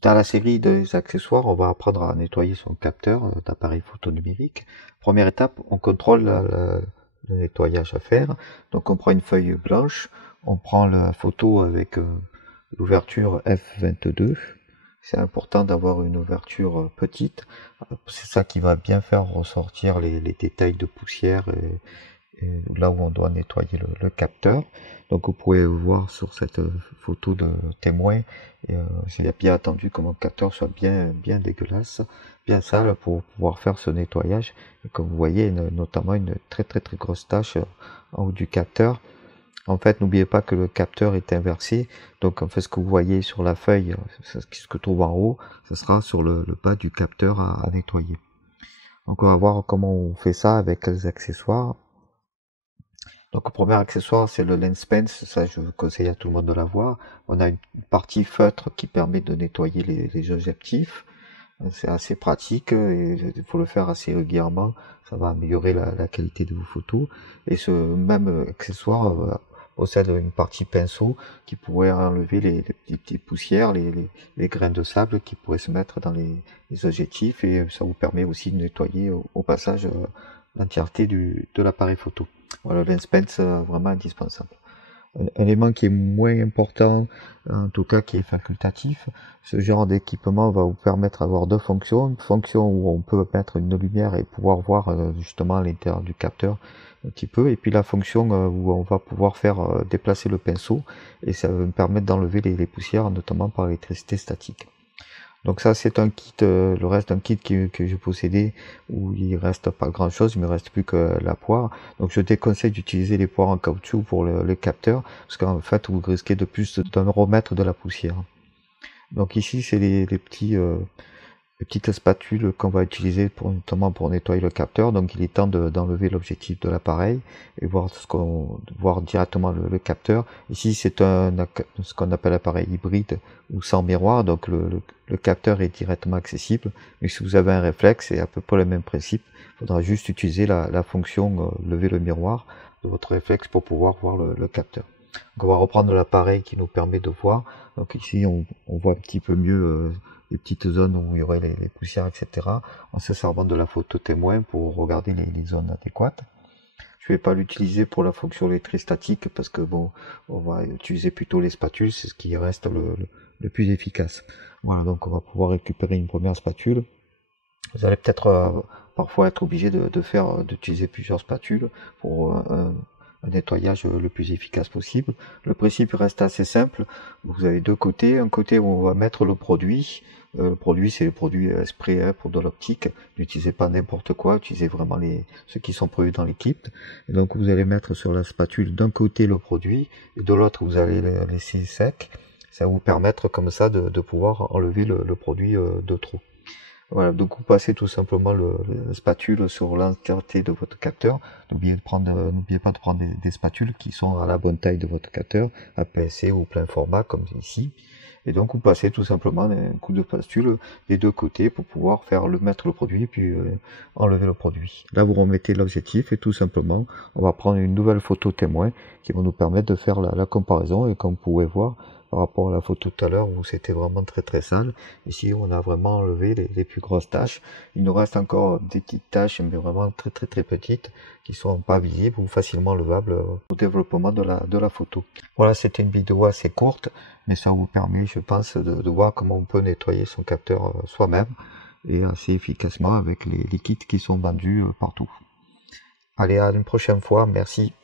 Dans la série des accessoires, on va apprendre à nettoyer son capteur d'appareil photo numérique. Première étape, on contrôle le nettoyage à faire. Donc on prend une feuille blanche, on prend la photo avec l'ouverture f22. C'est important d'avoir une ouverture petite. C'est ça qui va bien faire ressortir les détails de poussière et là où on doit nettoyer le capteur. Donc vous pouvez voir sur cette photo de témoin, j'ai bien attendu que mon capteur soit bien dégueulasse, bien sale pour pouvoir faire ce nettoyage. Et comme vous voyez, notamment une très grosse tache en haut du capteur. En fait, n'oubliez pas que le capteur est inversé, donc en fait ce que vous voyez sur la feuille, ce que trouve en haut, ce sera sur le bas du capteur à nettoyer. Donc on va voir comment on fait ça avec les accessoires. Donc le premier accessoire c'est le lens pen, ça je conseille à tout le monde de l'avoir. On a une partie feutre qui permet de nettoyer les objectifs. C'est assez pratique et il faut le faire assez régulièrement, ça va améliorer la qualité de vos photos. Et ce même accessoire possède une partie pinceau qui pourrait enlever les petites poussières, les grains de sable qui pourraient se mettre dans les objectifs, et ça vous permet aussi de nettoyer au passage l'entièreté de l'appareil photo. Voilà, le lens pen c'est vraiment indispensable. Un élément qui est moins important, en tout cas qui est facultatif, ce genre d'équipement va vous permettre d'avoir deux fonctions. Une fonction où on peut mettre une lumière et pouvoir voir justement l'intérieur du capteur un petit peu, et puis la fonction où on va pouvoir faire déplacer le pinceau, et ça va me permettre d'enlever les poussières, notamment par l'électricité statique. Donc ça c'est un kit, le reste d'un kit que je possédais, où il reste pas grand chose, il me reste plus que la poire. Donc je déconseille d'utiliser les poires en caoutchouc pour le capteur, parce qu'en fait vous risquez de plus d'en remettre de la poussière. Donc ici c'est les petites spatules qu'on va utiliser notamment pour nettoyer le capteur. Donc il est temps d'enlever l'objectif de l'appareil et voir voir directement le capteur. Ici c'est ce qu'on appelle appareil hybride ou sans miroir, donc le capteur est directement accessible. Mais si vous avez un réflexe, c'est à peu près le même principe. Il faudra juste utiliser la fonction lever le miroir de votre réflexe pour pouvoir voir le capteur. Donc on va reprendre l'appareil qui nous permet de voir. Donc ici on voit un petit peu mieux les petites zones où il y aurait les poussières, etc. En se servant de la photo témoin pour regarder les zones adéquates. Je vais pas l'utiliser pour la fonction électrostatique parce que bon, on va utiliser plutôt les spatules, c'est ce qui reste le plus efficace. Voilà, donc on va pouvoir récupérer une première spatule. Vous allez peut-être parfois être obligé d'utiliser plusieurs spatules pour un nettoyage le plus efficace possible. Le principe reste assez simple. Vous avez deux côtés. Un côté où on va mettre le produit. Le produit, c'est le produit spray pour de l'optique. N'utilisez pas n'importe quoi. Utilisez vraiment ceux qui sont prévus dans les kits. Et donc vous allez mettre sur la spatule d'un côté le produit et de l'autre vous allez le laisser sec. Ça va vous permettre comme ça de pouvoir enlever le produit de trop. Voilà, donc vous passez tout simplement le spatule sur l'entièreté de votre capteur. N'oubliez pas de prendre des spatules qui sont à la bonne taille de votre capteur, APS-C ou plein format comme ici. Et donc vous passez tout simplement un coup de spatule des deux côtés pour pouvoir mettre le produit puis enlever le produit. Là vous remettez l'objectif et tout simplement on va prendre une nouvelle photo témoin qui va nous permettre de faire la comparaison. Et comme vous pouvez voir, par rapport à la photo tout à l'heure où c'était vraiment très sale, ici on a vraiment enlevé les plus grosses taches. Il nous reste encore des petites taches, mais vraiment très petites, qui sont pas visibles ou facilement levables au développement de la photo. Voilà, c'était une vidéo assez courte, mais ça vous permet, je pense, de voir comment on peut nettoyer son capteur soi-même et assez efficacement avec les kits qui sont vendus partout. Allez, à une prochaine fois, merci.